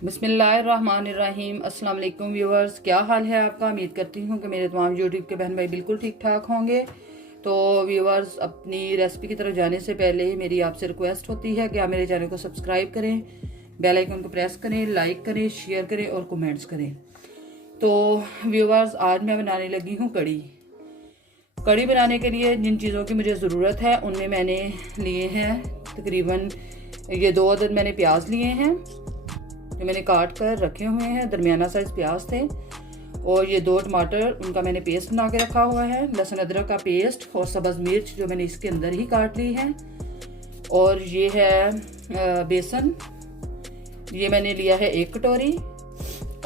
बिस्मिल्लाहिर्रहमानिर्रहीम। अस्सलाम वालेकुम व्यूअर्स, क्या हाल है आपका। उम्मीद करती हूँ कि मेरे तमाम यूट्यूब के बहन भाई बिल्कुल ठीक ठाक होंगे। तो व्यूअर्स, अपनी रेसिपी की तरफ जाने से पहले मेरी आपसे रिक्वेस्ट होती है कि आप मेरे चैनल को सब्सक्राइब करें, बेल आइकन को प्रेस करें, लाइक करें, शेयर करें और कमेंट्स करें। तो व्यूअर्स, आज मैं बनाने लगी हूँ कड़ी। कड़ी बनाने के लिए जिन चीज़ों की मुझे ज़रूरत है उनमें मैंने लिए हैं तकरीबन ये 2 अदद मैंने प्याज लिए हैं जो मैंने काट कर रखे हुए हैं। दरमियाना साइज़ प्याज थे। और ये 2 टमाटर, उनका मैंने पेस्ट बना के रखा हुआ है। लहसुन अदरक का पेस्ट और सब्ज़ मिर्च जो मैंने इसके अंदर ही काट ली है। और ये है बेसन, ये मैंने लिया है 1 कटोरी।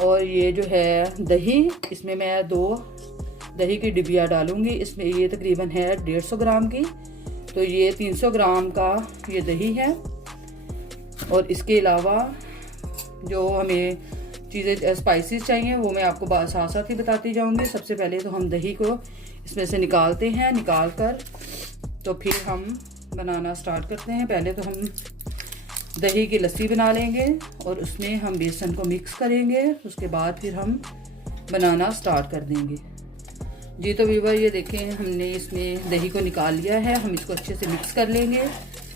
और ये जो है दही, इसमें मैं 2 दही की डिबिया डालूंगी। इसमें ये तकरीबन है 150 ग्राम की, तो ये 300 ग्राम का ये दही है। और इसके अलावा जो हमें चीज़ें स्पाइसेस चाहिए वो मैं आपको साथ साथ ही बताती जाऊंगी। सबसे पहले तो हम दही को इसमें से निकालते हैं, निकाल कर तो फिर हम बनाना स्टार्ट करते हैं। पहले तो हम दही की लस्सी बना लेंगे और उसमें हम बेसन को मिक्स करेंगे। उसके बाद फिर हम बनाना स्टार्ट कर देंगे। जी तो व्यूअर, ये देखें हमने इसमें दही को निकाल लिया है। हम इसको अच्छे से मिक्स कर लेंगे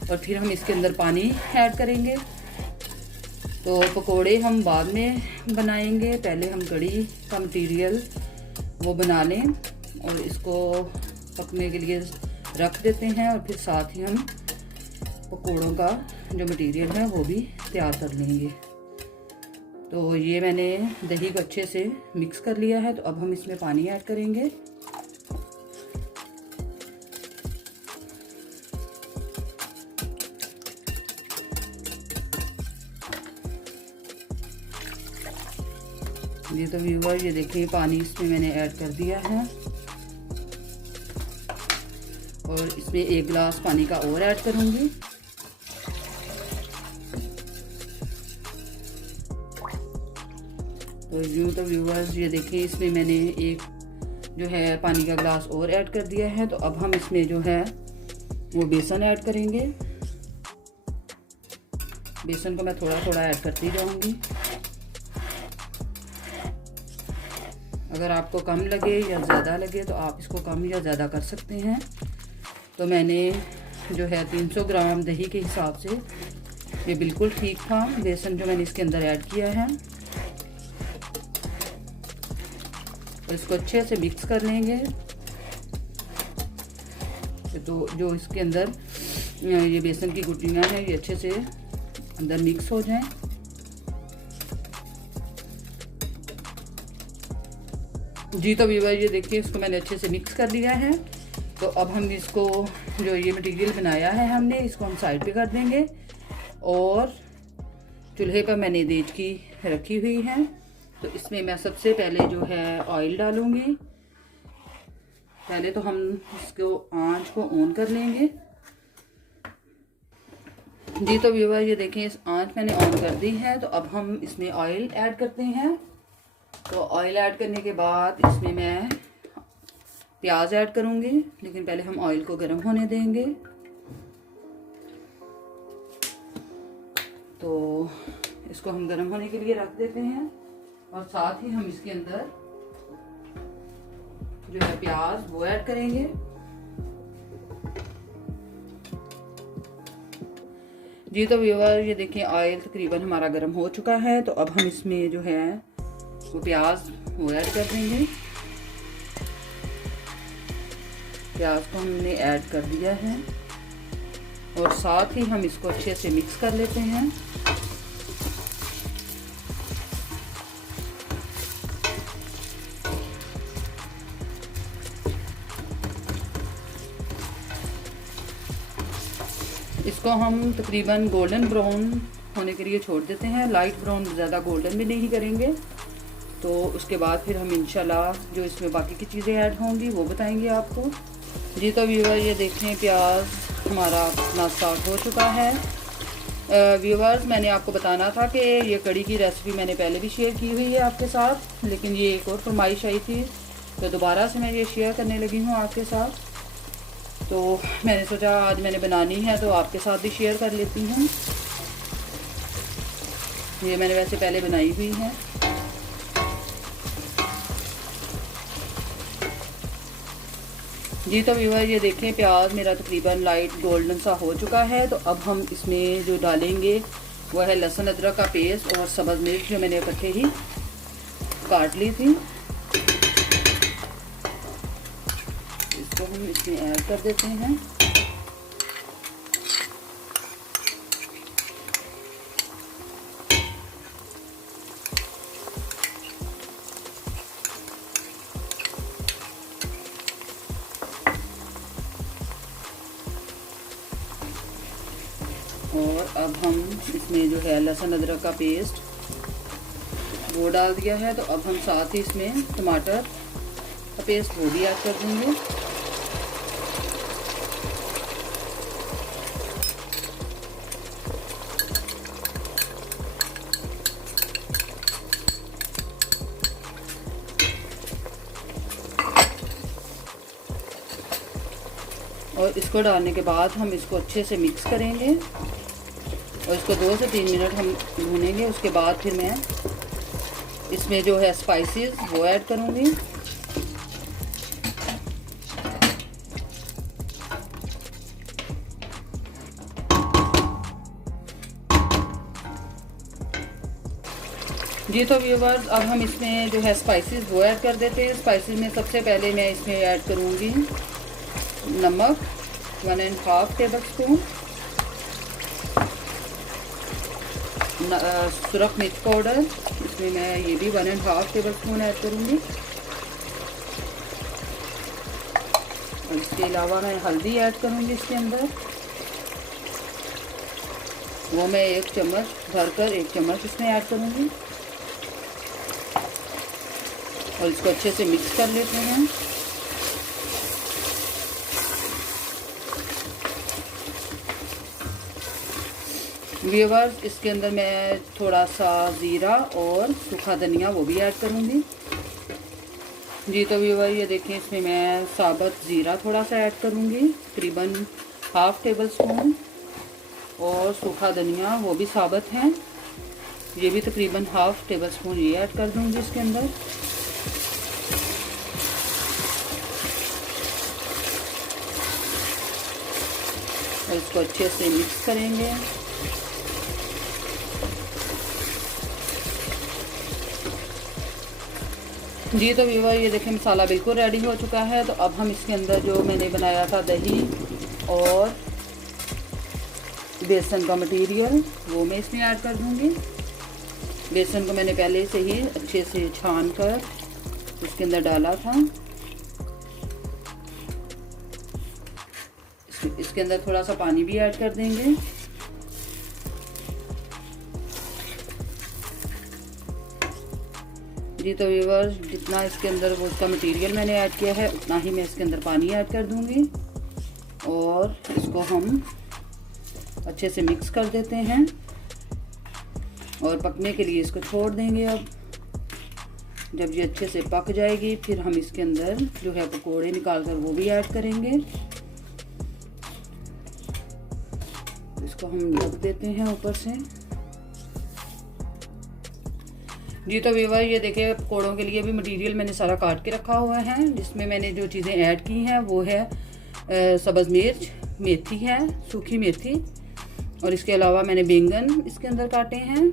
और फिर हम इसके अंदर पानी ऐड करेंगे। तो पकोड़े हम बाद में बनाएंगे, पहले हम कड़ी का मटीरियल वो बना लें और इसको पकने के लिए रख देते हैं। और फिर साथ ही हम पकोड़ों का जो मटीरियल है वो भी तैयार कर लेंगे। तो ये मैंने दही को अच्छे से मिक्स कर लिया है। तो अब हम इसमें पानी ऐड करेंगे। ये तो व्यूअर, ये देखिए पानी इसमें मैंने ऐड कर दिया है। और इसमें 1 गिलास पानी का और ऐड करूंगी। तो यूँ तो व्यूअर्स, ये देखिए इसमें मैंने एक जो है पानी का गिलास और ऐड कर दिया है। तो अब हम इसमें जो है वो बेसन ऐड करेंगे। बेसन को मैं थोड़ा थोड़ा ऐड करती जाऊंगी। अगर आपको कम लगे या ज़्यादा लगे तो आप इसको कम या ज़्यादा कर सकते हैं। तो मैंने जो है 300 ग्राम दही के हिसाब से ये बिल्कुल ठीक था बेसन जो मैंने इसके अंदर ऐड किया है। और इसको अच्छे से मिक्स कर लेंगे। तो जो इसके अंदर ये बेसन की गुठलियाँ हैं ये अच्छे से अंदर मिक्स हो जाएं। जी तो व्यूअर, ये देखिए इसको मैंने अच्छे से मिक्स कर लिया है। तो अब हम इसको जो ये मटेरियल बनाया है हमने, इसको हम साइड पे कर देंगे। और चूल्हे पर मैंने देचकी रखी हुई है। तो इसमें मैं सबसे पहले जो है ऑयल डालूंगी। पहले तो हम इसको आंच को ऑन कर लेंगे। जी तो व्यूअर, ये देखें इस आंच मैंने ऑन कर दी है। तो अब हम इसमें ऑयल ऐड करते हैं। तो ऑयल ऐड करने के बाद इसमें मैं प्याज ऐड करूंगी, लेकिन पहले हम ऑयल को गर्म होने देंगे। तो इसको हम गर्म होने के लिए रख देते हैं। और साथ ही हम इसके अंदर जो है प्याज वो ऐड करेंगे। जी तो व्यूअर, ये देखिए ऑयल तकरीबन हमारा गर्म हो चुका है। तो अब हम इसमें जो है वो प्याज वो ऐड कर देंगे। प्याज को हमने ऐड कर दिया है और साथ ही हम इसको अच्छे से मिक्स कर लेते हैं। इसको हम तकरीबन गोल्डन ब्राउन होने के लिए छोड़ देते हैं। लाइट ब्राउन, ज़्यादा गोल्डन भी नहीं करेंगे। तो उसके बाद फिर हम इंशाल्लाह जो इसमें बाकी की चीज़ें ऐड होंगी वो बताएंगे आपको। जी तो व्यूअर, ये देखें प्याज हमारा अपना स्टार्ट हो चुका है। व्यूअर्स, मैंने आपको बताना था कि ये कड़ी की रेसिपी मैंने पहले भी शेयर की हुई है आपके साथ, लेकिन ये एक और फरमाइश आई थी तो दोबारा से मैं ये शेयर करने लगी हूँ आपके साथ। तो मैंने सोचा आज मैंने बनानी है तो आपके साथ भी शेयर कर लेती हूँ। ये मैंने वैसे पहले बनाई हुई है। जी तो व्यूअर ये देखें प्याज मेरा तकरीबन लाइट गोल्डन सा हो चुका है। तो अब हम इसमें जो डालेंगे वो है लहसुन अदरक का पेस्ट और सब्ज़ मिर्च जो मैंने इकट्ठे ही काट ली थी। इसको हम इसमें ऐड कर देते हैं। और अब हम इसमें जो है लहसुन अदरक का पेस्ट वो डाल दिया है। तो अब हम साथ ही इसमें टमाटर का पेस्ट वो भी ऐड कर देंगे। और इसको डालने के बाद हम इसको अच्छे से मिक्स करेंगे और इसको 2 से 3 मिनट हम भूनेंगे। उसके बाद फिर मैं इसमें जो है स्पाइसेस वो ऐड करूँगी। जी तो व्यूअर्स अब हम इसमें जो है स्पाइसेस वो ऐड कर देते हैं। स्पाइसेस में सबसे पहले मैं इसमें ऐड करूँगी नमक 1.5 टेबल स्पून, सुरख मिर्च पाउडर इसमें मैं ये भी 1.5 टेबल स्पून ऐड करूँगी। और इसके अलावा मैं हल्दी ऐड करूँगी इसके अंदर, वो मैं 1 चम्मच भरकर 1 चम्मच इसमें ऐड करूँगी। और इसको अच्छे से मिक्स कर लेते हैं। व्यूअर्स इसके अंदर मैं थोड़ा सा ज़ीरा और सूखा धनिया वो भी ऐड करूँगी। जी तो व्यूअर ये देखें इसमें मैं साबुत ज़ीरा थोड़ा सा ऐड करूँगी तकरीबन 1/2 टेबल स्पून, और सूखा धनिया वो भी साबुत है, ये भी तकरीबन 1/2 टेबल स्पून ये ऐड कर दूँगी इसके अंदर। और इसको अच्छे से मिक्स करेंगे। जी तो व्यूअर ये देखें मसाला बिल्कुल रेडी हो चुका है। तो अब हम इसके अंदर जो मैंने बनाया था दही और बेसन का मटेरियल वो मैं इसमें ऐड कर दूंगी। बेसन को मैंने पहले से ही अच्छे से छान कर इसके अंदर डाला था। इसके अंदर थोड़ा सा पानी भी ऐड कर देंगे। जी तो व्यूअर्स जितना इसके अंदर वो उसका मटेरियल मैंने ऐड किया है उतना ही मैं इसके अंदर पानी ऐड कर दूंगी। और इसको हम अच्छे से मिक्स कर देते हैं और पकने के लिए इसको छोड़ देंगे। अब जब ये अच्छे से पक जाएगी फिर हम इसके अंदर जो है पकोड़े निकाल कर वो भी ऐड करेंगे। इसको हम ढक देते हैं ऊपर से। जी तो व्यूअर ये देखिए पकौड़ों के लिए भी मटेरियल मैंने सारा काट के रखा हुआ है। जिसमें मैंने जो चीज़ें ऐड की हैं वो है सब्ज़ मिर्च, मेथी है, सूखी मेथी, और इसके अलावा मैंने बैंगन इसके अंदर काटे हैं,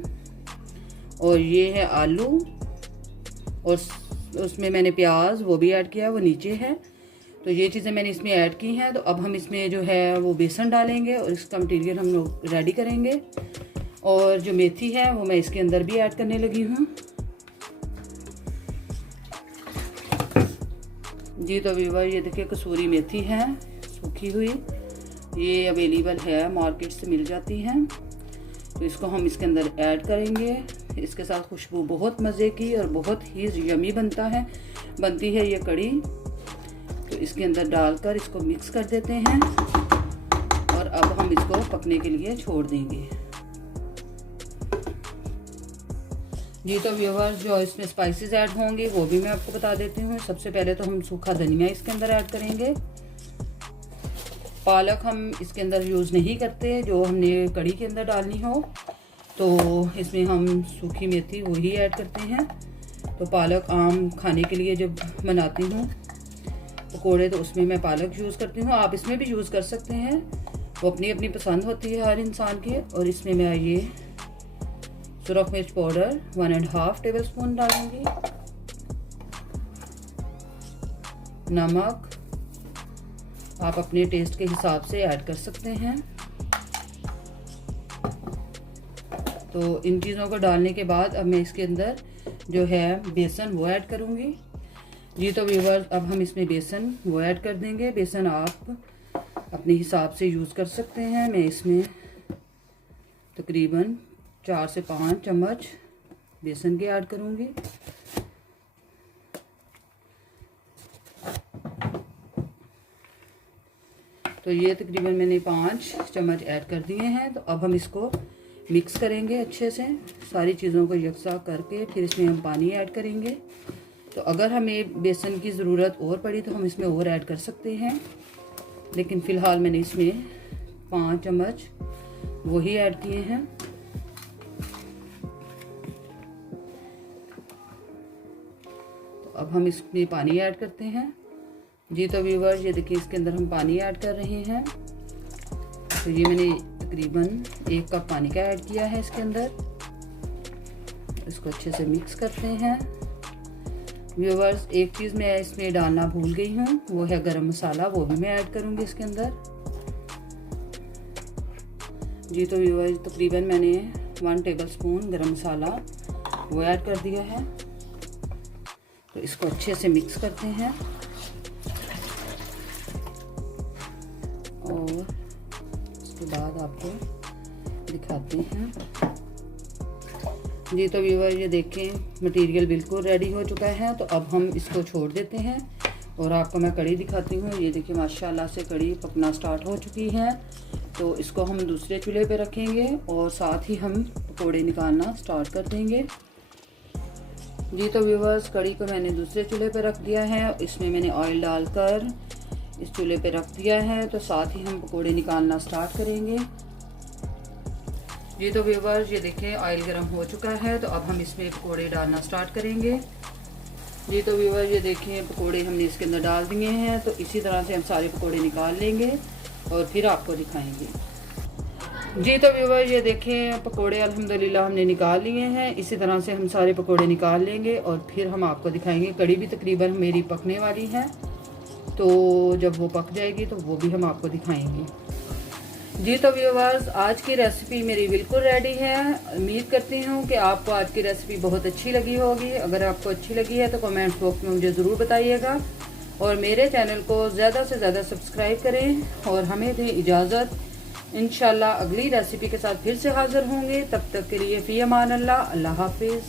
और ये है आलू, और उसमें मैंने प्याज वो भी ऐड किया, वो नीचे है। तो ये चीज़ें मैंने इसमें ऐड की हैं। तो अब हम इसमें जो है वो बेसन डालेंगे और इसका मटेरियल हम लोग रेडी करेंगे। और जो मेथी है वो मैं इसके अंदर भी ऐड करने लगी हूँ। जी तो व्यूअर ये देखिए कसूरी मेथी है सूखी हुई, ये अवेलेबल है, मार्केट से मिल जाती है। तो इसको हम इसके अंदर ऐड करेंगे। इसके साथ खुशबू बहुत मज़े की और बहुत ही यमी बनती है ये कड़ी। तो इसके अंदर डालकर इसको मिक्स कर देते हैं और अब हम इसको पकने के लिए छोड़ देंगे। जी तो व्यूअर्स जो इसमें स्पाइसेस ऐड होंगे वो भी मैं आपको बता देती हूँ। सबसे पहले तो हम सूखा धनिया इसके अंदर ऐड करेंगे। पालक हम इसके अंदर यूज़ नहीं करते जो हमने कड़ी के अंदर डालनी हो। तो इसमें हम सूखी मेथी वही ऐड करते हैं। तो पालक आम खाने के लिए जब बनाती हूँ पकोड़े तो उसमें मैं पालक यूज़ करती हूँ। आप इसमें भी यूज़ कर सकते हैं, वो अपनी अपनी पसंद होती है हर इंसान की। और इसमें मैं ये सुरख मिर्च पाउडर 1.5 टेबल स्पून डालूंगी। नमक आप अपने टेस्ट के हिसाब से ऐड कर सकते हैं। तो इन चीज़ों को डालने के बाद अब मैं इसके अंदर जो है बेसन वो ऐड करूँगी। जी तो व्यूअर्स अब हम इसमें बेसन वो ऐड कर देंगे। बेसन आप अपने हिसाब से यूज़ कर सकते हैं। मैं इसमें तकरीबन 4 से 5 चम्मच बेसन के ऐड करूँगी। तो ये तकरीबन मैंने 5 चम्मच ऐड कर दिए हैं। तो अब हम इसको मिक्स करेंगे अच्छे से, सारी चीज़ों को यकसा करके फिर इसमें हम पानी ऐड करेंगे। तो अगर हमें बेसन की ज़रूरत और पड़ी तो हम इसमें और ऐड कर सकते हैं, लेकिन फ़िलहाल मैंने इसमें 5 चम्मच वही ऐड किए हैं। तो अब हम इसमें पानी ऐड करते हैं। जी तो व्यूअर्स ये देखिए इसके अंदर हम पानी ऐड कर रहे हैं। तो ये मैंने तकरीबन 1 कप पानी का ऐड किया है इसके अंदर। इसको अच्छे से मिक्स करते हैं। व्यूअर्स एक चीज़ मैं इसमें डालना भूल गई हूँ, वो है गरम मसाला, वो भी मैं ऐड करूँगी इसके अंदर। जी तो व्यूअर्स तकरीबन मैंने 1 टेबल स्पून गरम मसाला वो ऐड कर दिया है। तो इसको अच्छे से मिक्स करते हैं और उसके बाद आपको दिखाते हैं। जी तो व्यूअर ये देखें मटेरियल बिल्कुल रेडी हो चुका है। तो अब हम इसको छोड़ देते हैं और आपको मैं कड़ी दिखाती हूँ। ये देखिए माशाल्लाह से कड़ी पकना स्टार्ट हो चुकी है। तो इसको हम दूसरे चूल्हे पे रखेंगे और साथ ही हम पकोड़े निकालना स्टार्ट कर देंगे। जी तो व्यूअर्स कड़ी को मैंने दूसरे चूल्हे पे रख दिया है। इसमें मैंने ऑयल डालकर इस चूल्हे पे रख दिया है। तो साथ ही हम पकोड़े निकालना स्टार्ट करेंगे। जी तो व्यूअर्स ये देखें ऑयल गर्म हो चुका है। तो अब हम इसमें पकोड़े डालना स्टार्ट करेंगे। जी तो व्यूअर्स ये देखें पकोड़े हमने इसके अंदर डाल दिए हैं। तो इसी तरह से हम सारे पकोड़े निकाल लेंगे और फिर आपको दिखाएंगे। जी तो व्यूअर्स ये देखें पकोड़े अल्हम्दुलिल्लाह हमने निकाल लिए हैं। इसी तरह से हम सारे पकोड़े निकाल लेंगे और फिर हम आपको दिखाएंगे। कड़ी भी तकरीबन मेरी पकने वाली है, तो जब वो पक जाएगी तो वो भी हम आपको दिखाएंगे। जी तो व्यूअर्स आज की रेसिपी मेरी बिल्कुल रेडी है। उम्मीद करती हूँ कि आपको आज की रेसिपी बहुत अच्छी लगी होगी। अगर आपको अच्छी लगी है तो कमेंट बॉक्स में मुझे ज़रूर बताइएगा और मेरे चैनल को ज़्यादा से ज़्यादा सब्सक्राइब करें और हमें दें इजाज़त। इंशाल्लाह अगली रेसिपी के साथ फिर से हाज़िर होंगे। तब तक के लिए फ़ी अमान अल्लाह, अल्लाह हाफिज़।